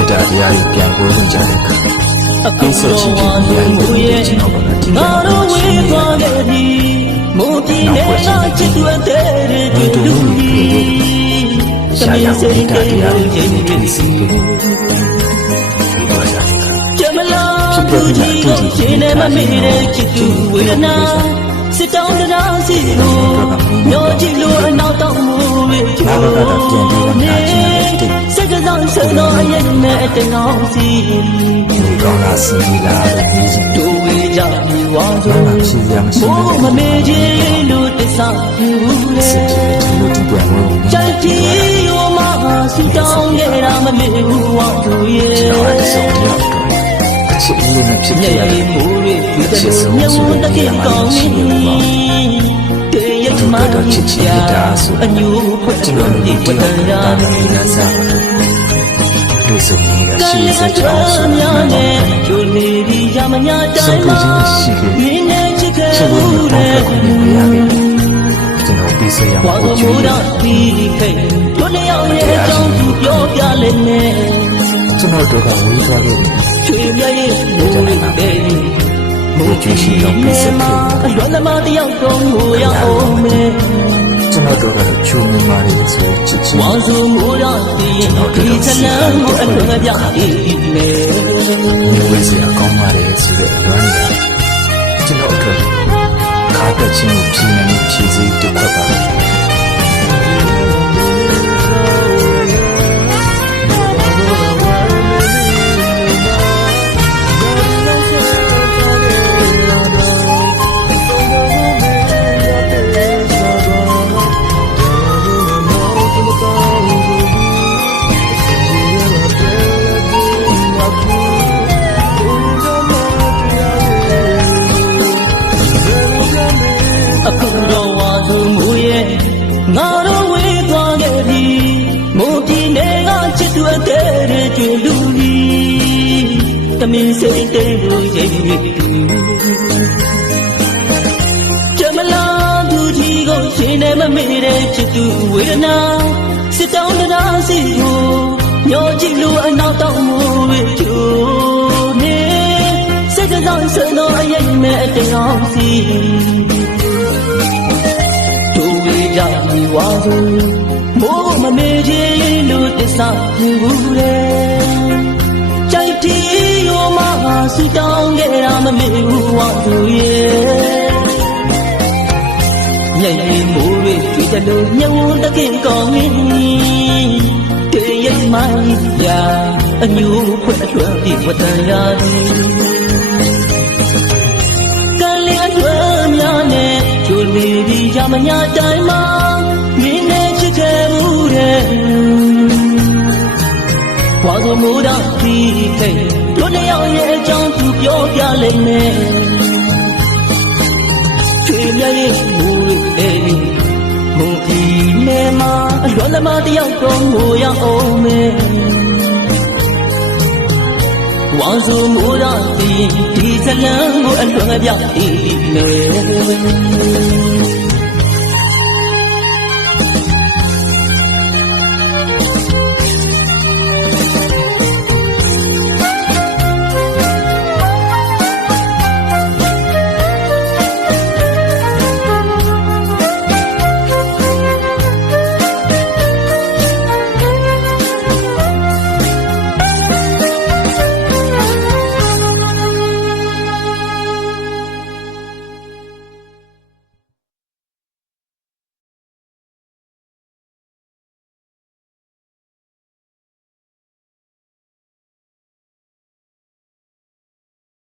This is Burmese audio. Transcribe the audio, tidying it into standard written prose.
မေတ္တာတရားတွေပြန်ပွဲဝင်ကြတဲ့အခါပိတ်ဆက်ခြင်းတွေတရားတွေရဲ့ကျွန်တော်ကဒီလိုမျိုးရှိနေတယ်မိုးပြင်းနေတာချစ်သူအသေးတွေတူရှာရမေတ္တာတရားတွေဖြစ်စီကျမလာဘူးကြီးကိုရှင်နေမမေ့တဲ့ချစ်သူဝေဒနာစစ်တောင်းတရားစီကိုညောကြည့်လို့အနောက်တောင်းမှုတွေကျိုးနေစက်ကစားစတော့ရဲ့နဲ့တနောင်းစီဒီကောင်းလားစီလားလို့မြည်စီတို့ဝေးကြပြီးဝါဆုံးမရှိရမရှိဘူးမမေ့ခြင်းလို့တစ္ဆာပြူလေလို့ဒီပြန်လို့ကြိုက်တီရောမစီတောင်းခဲ့တာမမေ့ဘူးဝါတို့ရဲ့ချစ်ဦးလေးနဲ့ဖြစ်ခဲ့ရတဲ့မိုးတွေဒီတဲ့ညဝတကယ်ကောင်းနေတေးရမတော့ချစ်ချစ်တာဆိုအညူဖွင့်လို့ဒီပတန်ရာနေလာစားတွေ့ဆုံနေတာရှိစချောင်းဆိုနေကျိုးနေဒီရမညာတိုင်းမှာမင်းနဲ့ချစ်ခဲ့ဘူးတဲ့ကျွန်တော်ပြီးစရမှာကိုချူတော့ဒီခိတ်တို့လျောက်ရဲ့အကြောင်းသူပြောပြလဲနေကျွန်တော်တို့ကဝေးသွားခဲ့တယ်ချွေမြရဲ့မိုးလေးတဲ့မိုးကျွေးရှိတော့ပြစ်စက်ခဲ့အလွန်သမားတယောက်တော့ငိုရအောင်မဲကျွန်တော်တို့ကတော့ချူမြမာလေးဆိုချစ်ချစ်ဝါဆိုမိုးရတဲ့ဒီချလန်းကိုအလွန်ပြပြီးနေဝေးစရာကောင်းပါလေဆိုတဲ့အလွန်ကကျွန်တော်တို့ခါတဲ့ချင်းကိုပြင်းနေဖြည့်စေတစ်ခွက်ပါငါတို့ဝေးသွားခဲ့ပြီမိုးပြင်းတွေကချစ်သူအသေးတွေကျွေလူကြီးတမင်းစိတ်တဲလို့ရိပ်ရိပ်တူကျမလာသူကြီးကိုရှင်နေမမေ့တဲ့ချစ်သူဝေဒနာစစ်တောင်းတရားစီကိုညောကြည့်လို့အနောက်တောင်းမှုတွေကျိုးနေစက်ကစားစတော့အရင်နဲ့တရားစီကြပြီဝါဆိုမိုးမမေ့ခြင်းလို့တစ္ဆာပြူလေကြိုက်တီရောမဆူတောင်းခဲ့တာမမေ့ဘူးဝါဆိုရဲ့ညရီမိုးတွေတွေ့တယ်လို့ညဝတကင်ကောင်းနေတေးရဲ့မိုင်းရာအညူဖွင့်ထွန်းဒီဝတ္တရာဒီကလေးအထွန်းများနဲ့ကျိုးနေဒီရမညာတိုင်းမှာမင်းနဲ့ချစ်ခဲ့ဘူးတဲ့ဝါဆိုမိုးတော့ဒီခိတ်တို့လျောက်ရဲ့အကြောင်းသူပြောပြလိမ့်မယ်ချွေမြရဲ့မိုးလေးမိုးဒီနေမှာအလွန်သမားတယောက်တော့ငိုရအောင်မယ်ဝါဆိုမိုးတော့ဒီဇလန်းကိုအလွန်ပြပြီးမယ်